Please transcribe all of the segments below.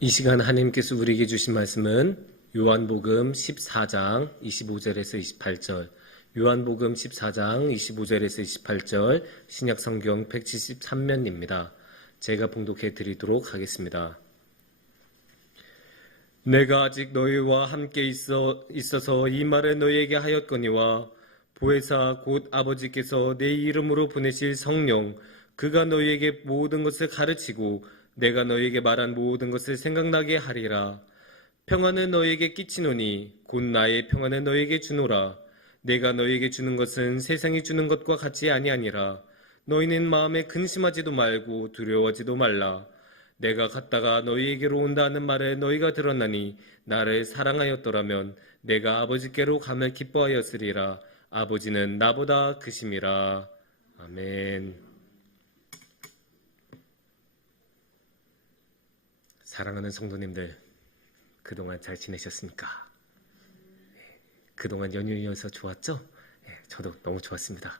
이 시간 하나님께서 우리에게 주신 말씀은 요한복음 14장 25절에서 28절, 요한복음 14장 25절에서 28절, 신약성경 173면입니다. 제가 봉독해 드리도록 하겠습니다. 내가 아직 너희와 함께 있어서 이 말을 너희에게 하였거니와 보혜사 곧 아버지께서 내 이름으로 보내실 성령 그가 너희에게 모든 것을 가르치고 내가 너희에게 말한 모든 것을 생각나게 하리라. 평안을 너희에게 끼치노니 곧 나의 평안을 너희에게 주노라. 내가 너희에게 주는 것은 세상이 주는 것과 같이 아니하니라. 너희는 마음에 근심하지도 말고 두려워하지도 말라. 내가 갔다가 너희에게로 온다는 말을 너희가 들었나니 나를 사랑하였더라면 내가 아버지께로 감을 기뻐하였으리라. 아버지는 나보다 크심이라. 아멘. 사랑하는 성도님들, 그동안 잘 지내셨습니까? 그동안 연휴여서 좋았죠? 저도 너무 좋았습니다.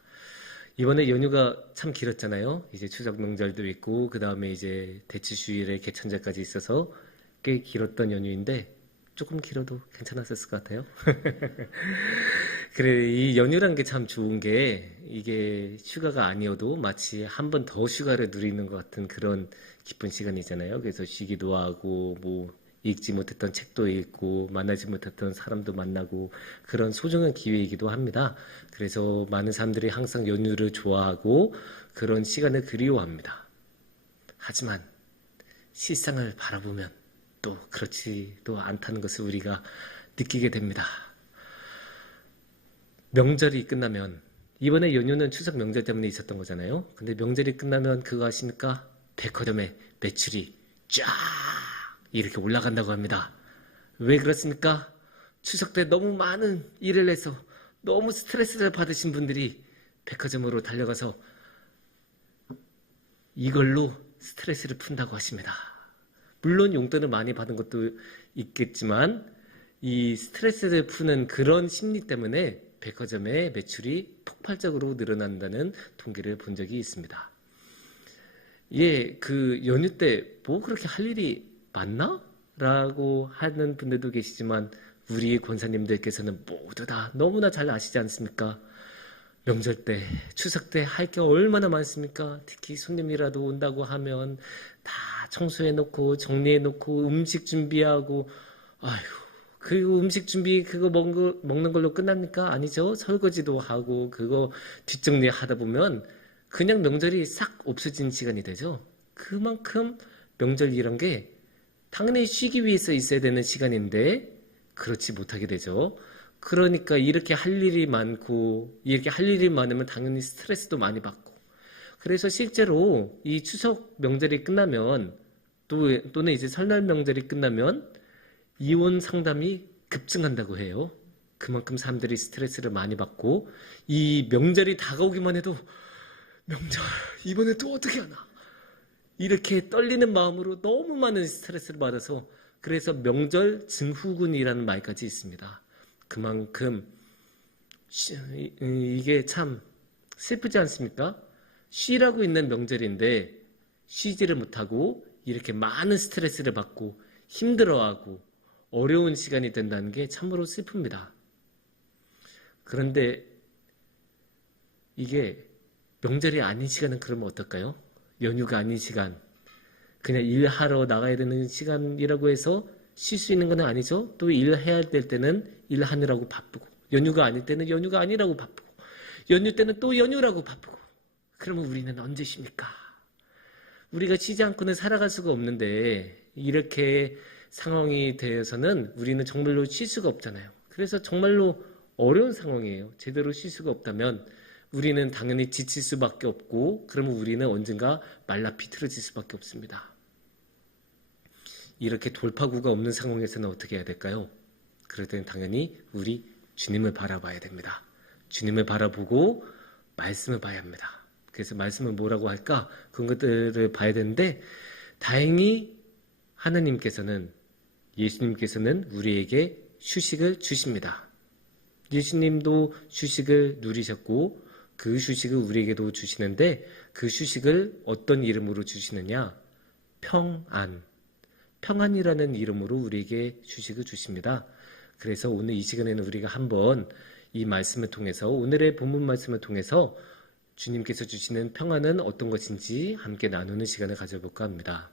이번에 연휴가 참 길었잖아요. 이제 추석 명절도 있고 그 다음에 이제 대치주일에 개천절까지 있어서 꽤 길었던 연휴인데 조금 길어도 괜찮았을 것 같아요. 그래, 이 연휴란 게 참 좋은 게 이게 휴가가 아니어도 마치 한 번 더 휴가를 누리는 것 같은 그런 기쁜 시간이잖아요. 그래서 쉬기도 하고 뭐 읽지 못했던 책도 읽고 만나지 못했던 사람도 만나고 그런 소중한 기회이기도 합니다. 그래서 많은 사람들이 항상 연휴를 좋아하고 그런 시간을 그리워합니다. 하지만 실상을 바라보면 또 그렇지도 않다는 것을 우리가 느끼게 됩니다. 명절이 끝나면, 이번에 연휴는 추석 명절 때문에 있었던 거잖아요. 근데 명절이 끝나면 그거 아십니까? 백화점의 매출이 쫙 이렇게 올라간다고 합니다. 왜 그렇습니까? 추석 때 너무 많은 일을 해서 너무 스트레스를 받으신 분들이 백화점으로 달려가서 이걸로 스트레스를 푼다고 하십니다. 물론 용돈을 많이 받은 것도 있겠지만 이 스트레스를 푸는 그런 심리 때문에 백화점의 매출이 폭발적으로 늘어난다는 통계를 본 적이 있습니다. 그 연휴 때 뭐 그렇게 할 일이 많나? 라고 하는 분들도 계시지만 우리 권사님들께서는 모두 다 너무나 잘 아시지 않습니까? 명절 때, 추석 때 할 게 얼마나 많습니까? 특히 손님이라도 온다고 하면 다 청소해놓고 정리해놓고 음식 준비하고 그리고 음식 준비 그거 먹는 걸로 끝납니까? 아니죠. 설거지도 하고 그거 뒷정리 하다 보면 그냥 명절이 싹 없어진 시간이 되죠. 그만큼 명절 이런 게 당연히 쉬기 위해서 있어야 되는 시간인데 그렇지 못하게 되죠. 그러니까 이렇게 할 일이 많고 이렇게 할 일이 많으면 당연히 스트레스도 많이 받고 그래서 실제로 이 추석 명절이 끝나면 또는 이제 설날 명절이 끝나면 이혼 상담이 급증한다고 해요. 그만큼 사람들이 스트레스를 많이 받고 이 명절이 다가오기만 해도 명절 이번에 또 어떻게 하나 이렇게 떨리는 마음으로 너무 많은 스트레스를 받아서 그래서 명절 증후군이라는 말까지 있습니다. 그만큼 이게 참 슬프지 않습니까? 쉬라고 있는 명절인데 쉬지를 못하고 이렇게 많은 스트레스를 받고 힘들어하고 어려운 시간이 된다는 게 참으로 슬픕니다. 그런데 이게 명절이 아닌 시간은 그러면 어떨까요? 연휴가 아닌 시간, 그냥 일하러 나가야 되는 시간이라고 해서 쉴 수 있는 건 아니죠. 또 일해야 될 때는 일하느라고 바쁘고 연휴가 아닐 때는 연휴가 아니라고 바쁘고 연휴 때는 또 연휴라고 바쁘고 그러면 우리는 언제 쉽니까? 우리가 쉬지 않고는 살아갈 수가 없는데 이렇게 상황이 되어서는 우리는 정말로 쉴 수가 없잖아요. 그래서 정말로 어려운 상황이에요. 제대로 쉴 수가 없다면 우리는 당연히 지칠 수밖에 없고 그러면 우리는 언젠가 말라 비틀어질 수밖에 없습니다. 이렇게 돌파구가 없는 상황에서는 어떻게 해야 될까요? 그럴 때는 당연히 우리 주님을 바라봐야 됩니다. 주님을 바라보고 말씀을 봐야 합니다. 그래서 말씀은 뭐라고 할까? 그런 것들을 봐야 되는데 다행히 하나님께서는 예수님께서는 우리에게 휴식을 주십니다. 예수님도 휴식을 누리셨고 그 휴식을 우리에게도 주시는데 그 휴식을 어떤 이름으로 주시느냐? 평안. 평안이라는 이름으로 우리에게 주식을 주십니다. 그래서 오늘 이 시간에는 우리가 한번 이 말씀을 통해서, 오늘의 본문 말씀을 통해서 주님께서 주시는 평안은 어떤 것인지 함께 나누는 시간을 가져볼까 합니다.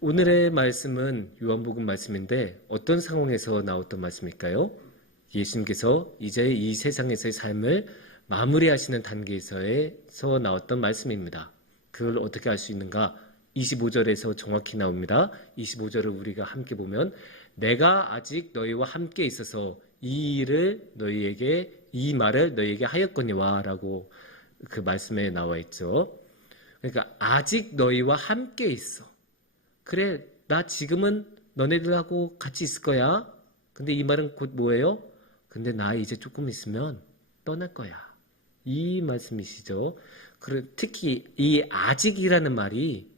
오늘의 말씀은 요한복음 말씀인데 어떤 상황에서 나왔던 말씀일까요? 예수님께서 이제 이 세상에서의 삶을 마무리하시는 단계에서 나왔던 말씀입니다. 그걸 어떻게 알 수 있는가? 25절에서 정확히 나옵니다. 25절을 우리가 함께 보면 내가 아직 너희와 함께 있어서 이 말을 너희에게 하였거니와 라고 그 말씀에 나와 있죠. 그러니까 아직 너희와 함께 있어. 그래, 나 지금은 너네들하고 같이 있을 거야. 근데 이 말은 곧 뭐예요? 근데 나 이제 조금 있으면 떠날 거야. 이 말씀이시죠. 특히 이 아직이라는 말이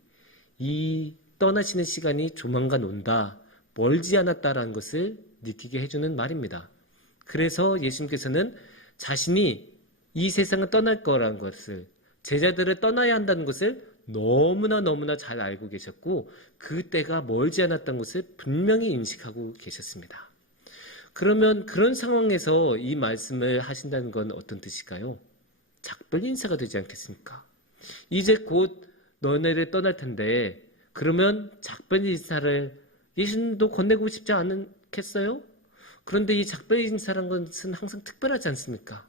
이 떠나시는 시간이 조만간 온다, 멀지 않았다라는 것을 느끼게 해주는 말입니다. 그래서 예수님께서는 자신이 이 세상을 떠날 거라는 것을, 제자들을 떠나야 한다는 것을 너무나 잘 알고 계셨고 그 때가 멀지 않았다는 것을 분명히 인식하고 계셨습니다. 그러면 그런 상황에서 이 말씀을 하신다는 건 어떤 뜻일까요? 작별 인사가 되지 않겠습니까? 이제 곧 너네를 떠날 텐데 그러면 작별 인사를 예수님도 건네고 싶지 않겠어요? 그런데 이 작별 인사라는 것은 항상 특별하지 않습니까?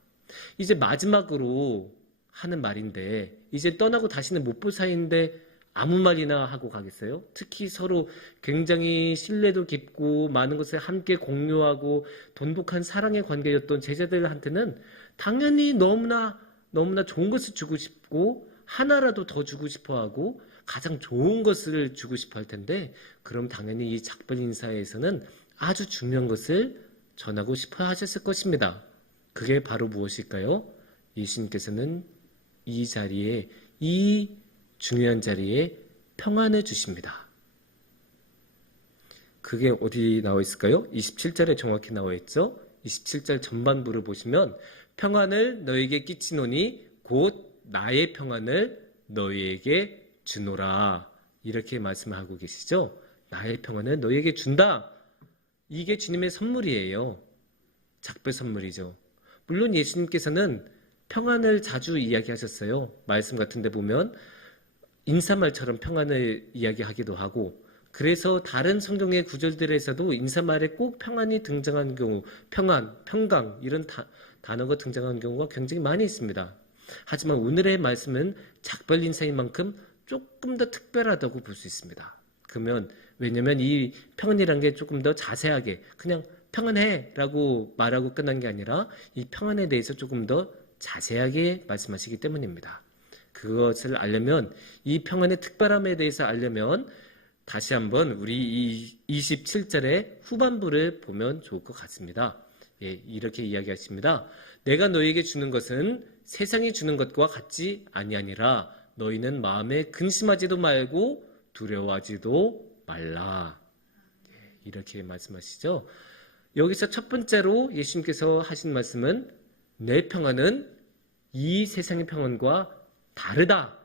이제 마지막으로 하는 말인데 이제 떠나고 다시는 못 볼 사이인데 아무 말이나 하고 가겠어요? 특히 서로 굉장히 신뢰도 깊고 많은 것을 함께 공유하고 돈독한 사랑의 관계였던 제자들한테는 당연히 너무나 좋은 것을 주고 싶고 하나라도 더 주고 싶어하고 가장 좋은 것을 주고 싶어 할 텐데 그럼 당연히 이 작별 인사에서는 아주 중요한 것을 전하고 싶어 하셨을 것입니다. 그게 바로 무엇일까요? 예수님께서는 이 자리에, 이 중요한 자리에 평안을 주십니다. 그게 어디 나와 있을까요? 27절에 정확히 나와 있죠? 27절 전반부를 보시면 평안을 너에게 끼치노니 곧 나의 평안을 너희에게 주노라. 이렇게 말씀하고 계시죠? 나의 평안을 너희에게 준다. 이게 주님의 선물이에요. 작별 선물이죠. 물론 예수님께서는 평안을 자주 이야기하셨어요. 말씀 같은 데 보면 인사말처럼 평안을 이야기하기도 하고 그래서 다른 성경의 구절들에서도 인사말에 꼭 평안이 등장하는 경우, 평안, 평강 이런 단어가 등장하는 경우가 굉장히 많이 있습니다. 하지만 오늘의 말씀은 작별 인사인 만큼 조금 더 특별하다고 볼 수 있습니다. 그러면 왜냐면 이 평안이라는 게 조금 더 자세하게 그냥 평안해 라고 말하고 끝난 게 아니라 이 평안에 대해서 조금 더 자세하게 말씀하시기 때문입니다. 그것을 알려면 이 평안의 특별함에 대해서 알려면 다시 한번 우리 이 27절의 후반부를 보면 좋을 것 같습니다. 예, 이렇게 이야기하십니다. 내가 너희에게 주는 것은 세상이 주는 것과 같지 아니하니라. 너희는 마음에 근심하지도 말고 두려워하지도 말라. 예, 이렇게 말씀하시죠. 여기서 첫 번째로 예수님께서 하신 말씀은 내 평안은 이 세상의 평안과 다르다.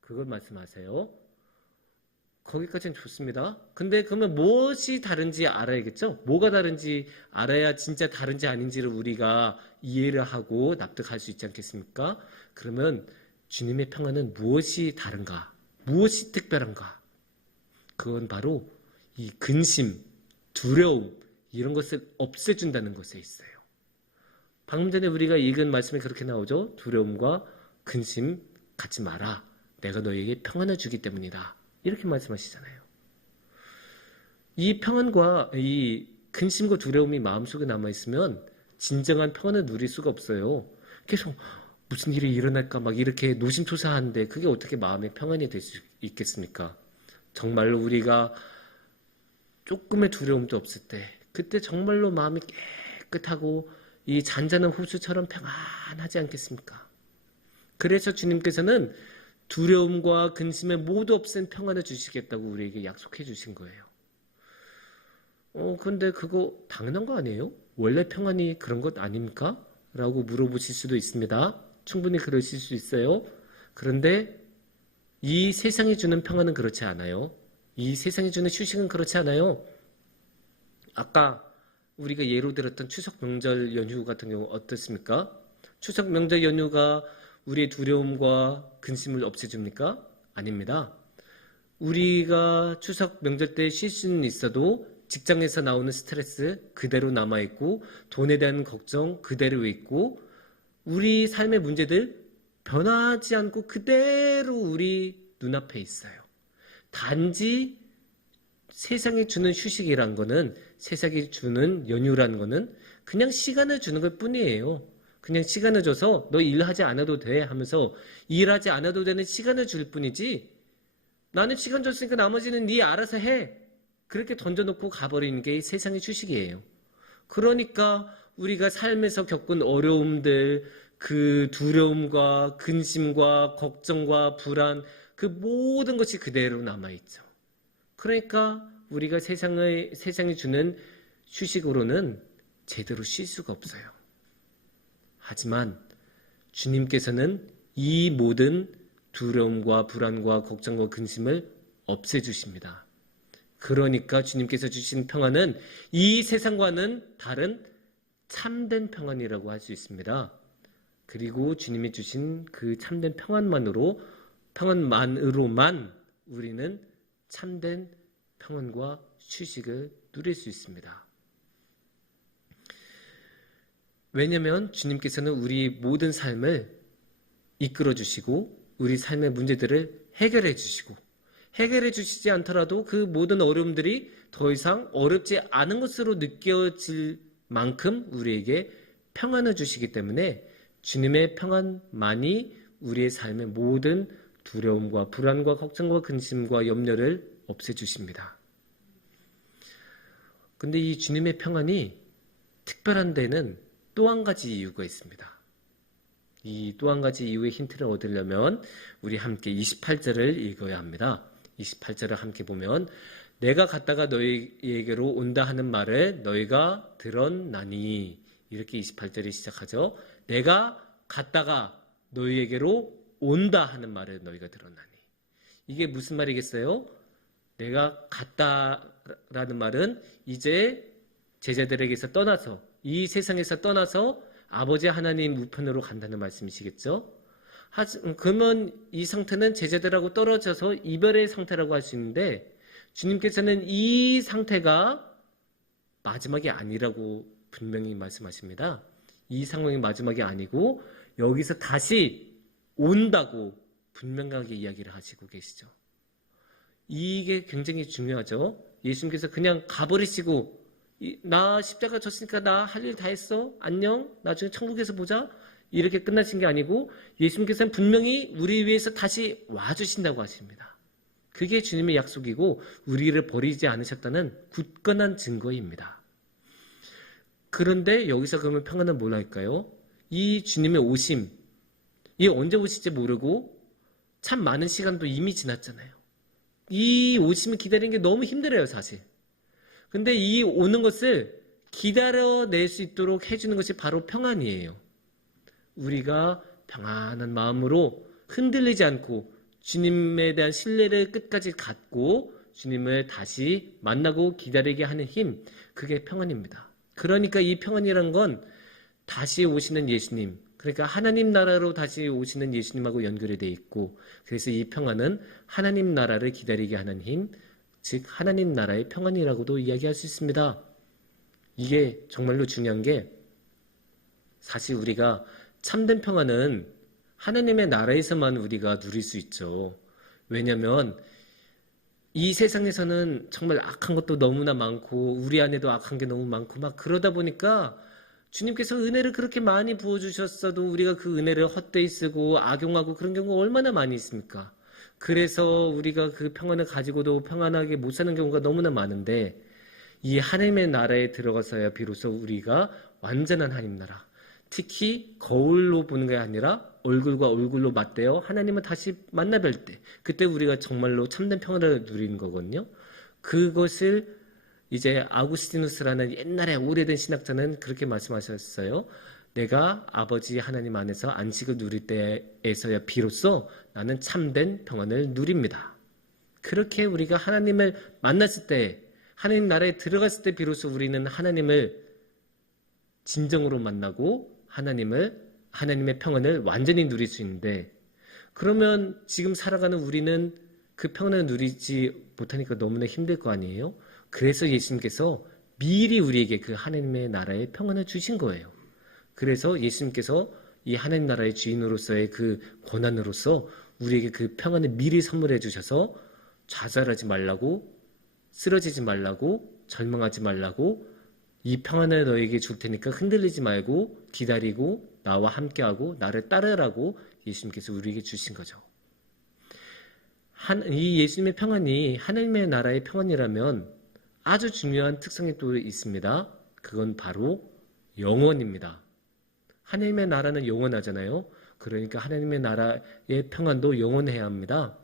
그걸 말씀하세요. 거기까지는 좋습니다. 근데 그러면 무엇이 다른지 알아야겠죠? 뭐가 다른지 알아야 진짜 다른지 아닌지를 우리가 이해를 하고 납득할 수 있지 않겠습니까? 그러면 주님의 평안은 무엇이 다른가? 무엇이 특별한가? 그건 바로 이 근심, 두려움 이런 것을 없애준다는 것에 있어요. 방금 전에 우리가 읽은 말씀에 그렇게 나오죠. 두려움과 근심 갖지 마라. 내가 너에게 평안을 주기 때문이다. 이렇게 말씀하시잖아요. 이 평안과 이 근심과 두려움이 마음속에 남아있으면 진정한 평안을 누릴 수가 없어요. 계속 무슨 일이 일어날까 막 이렇게 노심초사하는데 그게 어떻게 마음의 평안이 될 수 있겠습니까? 정말로 우리가 조금의 두려움도 없을 때 그때 정말로 마음이 깨끗하고 이 잔잔한 호수처럼 평안하지 않겠습니까? 그래서 주님께서는 두려움과 근심에 모두 없앤 평안을 주시겠다고 우리에게 약속해 주신 거예요. 근데 그거 당연한 거 아니에요? 원래 평안이 그런 것 아닙니까? 라고 물어보실 수도 있습니다. 충분히 그러실 수 있어요. 그런데 이 세상이 주는 평안은 그렇지 않아요. 이 세상이 주는 휴식은 그렇지 않아요. 아까 우리가 예로 들었던 추석 명절 연휴 같은 경우 어떻습니까? 추석 명절 연휴가 우리의 두려움과 근심을 없애줍니까? 아닙니다. 우리가 추석 명절 때 쉴 수는 있어도 직장에서 나오는 스트레스 그대로 남아있고 돈에 대한 걱정 그대로 있고 우리 삶의 문제들 변하지 않고 그대로 우리 눈앞에 있어요. 단지 세상이 주는 휴식이란 거는, 세상이 주는 연휴란 거는 그냥 시간을 주는 것 뿐이에요. 그냥 시간을 줘서 너 일하지 않아도 돼 하면서 일하지 않아도 되는 시간을 줄 뿐이지, 나는 시간 줬으니까 나머지는 네 알아서 해, 그렇게 던져놓고 가버리는 게 세상의 휴식이에요. 그러니까 우리가 삶에서 겪은 어려움들, 그 두려움과 근심과 걱정과 불안, 그 모든 것이 그대로 남아있죠. 그러니까 우리가 세상이 주는 휴식으로는 제대로 쉴 수가 없어요. 하지만 주님께서는 이 모든 두려움과 불안과 걱정과 근심을 없애주십니다. 그러니까 주님께서 주신 평안은 이 세상과는 다른 참된 평안이라고 할 수 있습니다. 그리고 주님이 주신 그 참된 평안만으로만 우리는 참된 평안과 휴식을 누릴 수 있습니다. 왜냐하면 주님께서는 우리 모든 삶을 이끌어 주시고 우리 삶의 문제들을 해결해 주시고, 해결해 주시지 않더라도 그 모든 어려움들이 더 이상 어렵지 않은 것으로 느껴질 만큼 우리에게 평안을 주시기 때문에 주님의 평안만이 우리의 삶의 모든 두려움과 불안과 걱정과 근심과 염려를 없애주십니다. 근데 이 주님의 평안이 특별한 데는 또 한 가지 이유가 있습니다. 이 또 한 가지 이유의 힌트를 얻으려면 우리 함께 28절을 읽어야 합니다. 28절을 함께 보면, 내가 갔다가 너희에게로 온다 하는 말을 너희가 들었나니, 이렇게 28절이 시작하죠. 내가 갔다가 너희에게로 온다 하는 말을 너희가 들었나니. 이게 무슨 말이겠어요? 내가 갔다라는 말은 이제 제자들에게서 떠나서, 이 세상에서 떠나서 아버지 하나님 우편으로 간다는 말씀이시겠죠? 그러면 이 상태는 제자들하고 떨어져서 이별의 상태라고 할 수 있는데, 주님께서는 이 상태가 마지막이 아니라고 분명히 말씀하십니다. 이 상황이 마지막이 아니고 여기서 다시 온다고 분명하게 이야기를 하시고 계시죠. 이게 굉장히 중요하죠. 예수님께서 그냥 가버리시고, 나 십자가 졌으니까 나 할 일 다 했어, 안녕, 나중에 천국에서 보자, 이렇게 끝나신 게 아니고 예수님께서는 분명히 우리 위해서 다시 와주신다고 하십니다. 그게 주님의 약속이고 우리를 버리지 않으셨다는 굳건한 증거입니다. 그런데 여기서 그러면 평안은 뭐랄까요? 이 주님의 오심, 이 언제 오실지 모르고 참 많은 시간도 이미 지났잖아요. 이 오심을 기다리는 게 너무 힘들어요, 사실. 근데 이 오는 것을 기다려낼 수 있도록 해주는 것이 바로 평안이에요. 우리가 평안한 마음으로 흔들리지 않고 주님에 대한 신뢰를 끝까지 갖고 주님을 다시 만나고 기다리게 하는 힘, 그게 평안입니다. 그러니까 이 평안이란 건 다시 오시는 예수님, 그러니까 하나님 나라로 다시 오시는 예수님하고 연결이 되어 있고, 그래서 이 평안은 하나님 나라를 기다리게 하는 힘, 즉 하나님 나라의 평안이라고도 이야기할 수 있습니다. 이게 정말로 중요한 게, 사실 우리가 참된 평안은 하나님의 나라에서만 우리가 누릴 수 있죠. 왜냐하면 이 세상에서는 정말 악한 것도 너무나 많고 우리 안에도 악한 게 너무 많고 막 그러다 보니까 주님께서 은혜를 그렇게 많이 부어주셨어도 우리가 그 은혜를 헛되이 쓰고 악용하고 그런 경우가 얼마나 많이 있습니까? 그래서 우리가 그 평안을 가지고도 평안하게 못 사는 경우가 너무나 많은데, 이 하나님의 나라에 들어가서야 비로소 우리가 완전한 하나님 나라, 특히 거울로 보는 게 아니라 얼굴과 얼굴로 맞대어 하나님을 다시 만나 뵐 때, 그때 우리가 정말로 참된 평안을 누리는 거거든요. 그것을 이제 아구스티누스라는 옛날에 오래된 신학자는 그렇게 말씀하셨어요. 내가 아버지 하나님 안에서 안식을 누릴 때에서야 비로소 나는 참된 평안을 누립니다. 그렇게 우리가 하나님을 만났을 때, 하나님 나라에 들어갔을 때 비로소 우리는 하나님을 진정으로 만나고 하나님의 평안을 완전히 누릴 수 있는데, 그러면 지금 살아가는 우리는 그 평안을 누리지 못하니까 너무나 힘들 거 아니에요? 그래서 예수님께서 미리 우리에게 그 하나님의 나라의 평안을 주신 거예요. 그래서 예수님께서 이 하나님 나라의 주인으로서의 그 권한으로서 우리에게 그 평안을 미리 선물해 주셔서 좌절하지 말라고, 쓰러지지 말라고, 절망하지 말라고, 이 평안을 너에게 줄 테니까 흔들리지 말고 기다리고 나와 함께하고 나를 따르라고 예수님께서 우리에게 주신 거죠. 이 예수님의 평안이 하나님의 나라의 평안이라면 아주 중요한 특성이 또 있습니다. 그건 바로 영원입니다. 하나님의 나라는 영원하잖아요. 그러니까 하나님의 나라의 평안도 영원해야 합니다.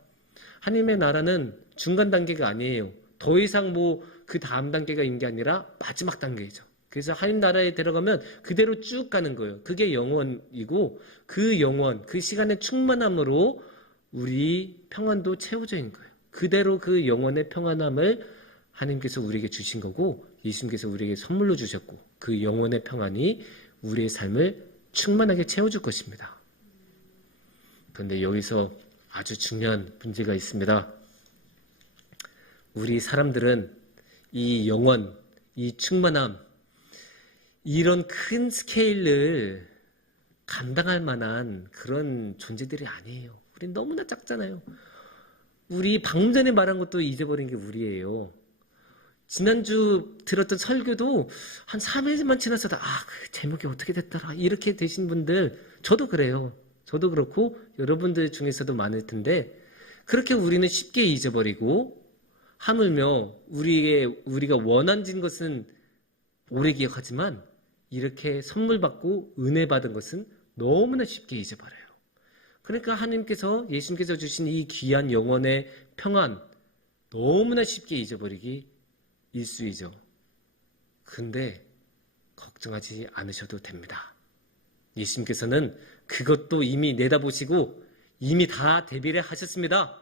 하나님의 나라는 중간 단계가 아니에요. 더 이상 그 다음 단계가 있는 게 아니라 마지막 단계이죠. 그래서 하나님 나라에 들어가면 그대로 쭉 가는 거예요. 그게 영원이고 그 영원, 그 시간의 충만함으로 우리 평안도 채워져 있는 거예요. 그대로 그 영원의 평안함을 하나님께서 우리에게 주신 거고 예수님께서 우리에게 선물로 주셨고 그 영원의 평안이 우리의 삶을 충만하게 채워줄 것입니다. 그런데 여기서 아주 중요한 문제가 있습니다. 우리 사람들은 이 영원, 이 충만함, 이런 큰 스케일을 감당할 만한 그런 존재들이 아니에요. 우린 너무나 작잖아요. 우리 방금 전에 말한 것도 잊어버린 게 우리예요. 지난주 들었던 설교도 한 3일만 지나서도 그 제목이 어떻게 됐더라 이렇게 되신 분들 저도 그래요. 저도 그렇고 여러분들 중에서도 많을 텐데 그렇게 우리는 쉽게 잊어버리고 하물며 우리가 원한진 것은 오래 기억하지만 이렇게 선물 받고 은혜 받은 것은 너무나 쉽게 잊어버려요. 그러니까 하나님께서 예수님께서 주신 이 귀한 영혼의 평안 너무나 쉽게 잊어버리기 일쑤이죠. 근데 걱정하지 않으셔도 됩니다. 예수님께서는 그것도 이미 내다보시고 이미 다 대비를 하셨습니다.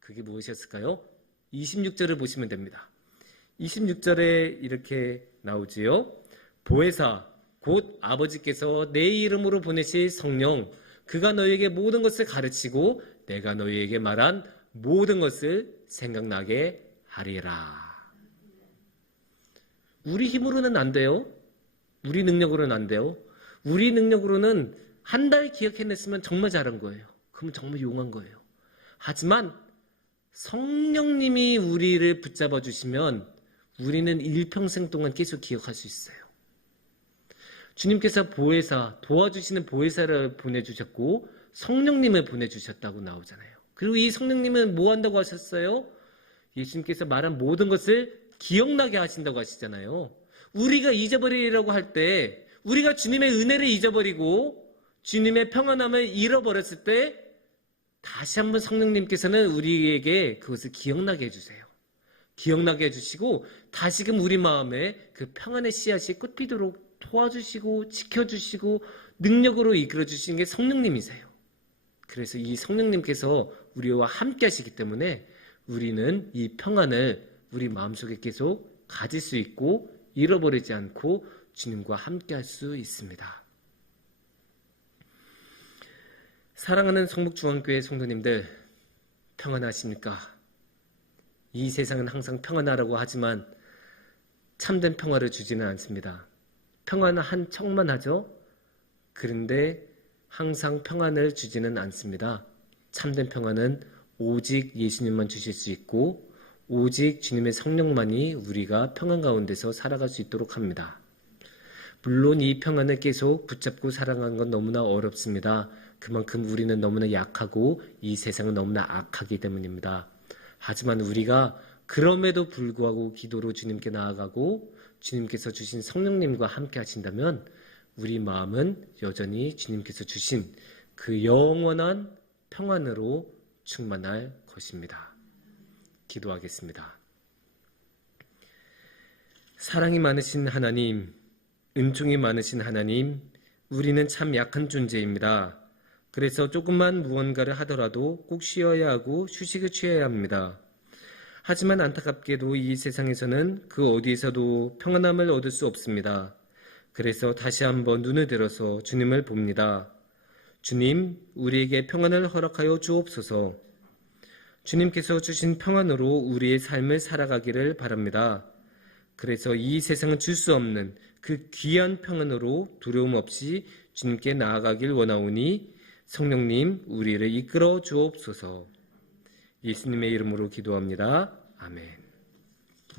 그게 무엇이었을까요? 26절을 보시면 됩니다. 26절에 이렇게 나오지요. 보혜사 곧 아버지께서 내 이름으로 보내실 성령 그가 너희에게 모든 것을 가르치고 내가 너희에게 말한 모든 것을 생각나게 하리라. 우리 힘으로는 안 돼요. 우리 능력으로는 안 돼요. 우리 능력으로는 한 달 기억해냈으면 정말 잘한 거예요. 그러면 정말 용한 거예요. 하지만 성령님이 우리를 붙잡아 주시면 우리는 일평생 동안 계속 기억할 수 있어요. 주님께서 보혜사, 도와주시는 보혜사를 보내주셨고 성령님을 보내주셨다고 나오잖아요. 그리고 이 성령님은 뭐 한다고 하셨어요? 예수님께서 말한 모든 것을 기억나게 하신다고 하시잖아요. 우리가 잊어버리려고 할 때 우리가 주님의 은혜를 잊어버리고 주님의 평안함을 잃어버렸을 때 다시 한번 성령님께서는 우리에게 그것을 기억나게 해주세요. 기억나게 해주시고 다시금 우리 마음에 그 평안의 씨앗이 꽃피도록 도와주시고 지켜주시고 능력으로 이끌어주시는 게 성령님이세요. 그래서 이 성령님께서 우리와 함께 하시기 때문에 우리는 이 평안을 우리 마음속에 계속 가질 수 있고 잃어버리지 않고 주님과 함께 할 수 있습니다. 사랑하는 성북중앙교회 성도님들 평안하십니까? 이 세상은 항상 평안하라고 하지만 참된 평화를 주지는 않습니다. 평안은 한 척만 하죠. 그런데 항상 평안을 주지는 않습니다. 참된 평안은 오직 예수님만 주실 수 있고 오직 주님의 성령만이 우리가 평안 가운데서 살아갈 수 있도록 합니다. 물론 이 평안을 계속 붙잡고 살아가는 건 너무나 어렵습니다. 그만큼 우리는 너무나 약하고 이 세상은 너무나 악하기 때문입니다. 하지만 우리가 그럼에도 불구하고 기도로 주님께 나아가고 주님께서 주신 성령님과 함께 하신다면 우리 마음은 여전히 주님께서 주신 그 영원한 평안으로 충만할 것입니다. 기도하겠습니다. 사랑이 많으신 하나님, 은총이 많으신 하나님, 우리는 참 약한 존재입니다. 그래서 조금만 무언가를 하더라도 꼭 쉬어야 하고 휴식을 취해야 합니다. 하지만 안타깝게도 이 세상에서는 그 어디에서도 평안함을 얻을 수 없습니다. 그래서 다시 한번 눈을 들어서 주님을 봅니다. 주님, 우리에게 평안을 허락하여 주옵소서. 주님께서 주신 평안으로 우리의 삶을 살아가기를 바랍니다. 그래서 이 세상은 줄 수 없는 그 귀한 평안으로 두려움 없이 주님께 나아가길 원하오니 성령님 우리를 이끌어 주옵소서. 예수님의 이름으로 기도합니다. 아멘.